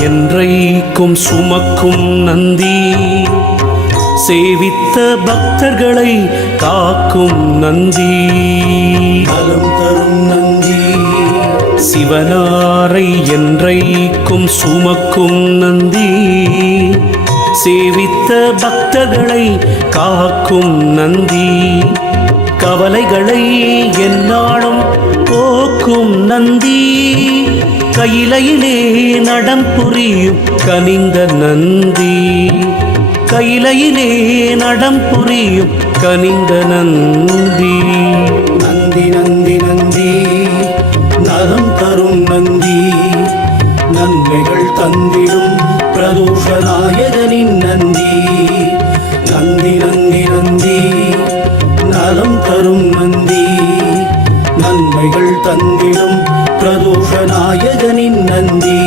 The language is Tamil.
என்றைக்கும் சுமக்கும் நந்தி சேவித்த பக்தர்களை காக்கும் நந்தி. நலம் தரும் நந்தி. சிவனாரை என்றைக்கும் சுமக்கும் நந்தி சேவித்த பக்தர்களை காக்கும் நந்தி. கவலைகளை எந்நாளும் போக்கும் நந்தி. கையிலையிலே நடம் புரியும் கனிந்த நந்தி. கையிலையிலே நடம் புரியும் கனிந்த நந்தி. நந்தி நந்தி நந்தி நலம் தரும் நந்தி. நன்மைகள் தந்திடும் பிரதோஷநாயகனின் நந்தி. நந்தி நந்தி நந்தி நலம் தரும் நந்தி. நன்மைகள் தந்திடும் ಪ್ರದೋಷನಾಯ ಜನಿನ್ನಂದಿ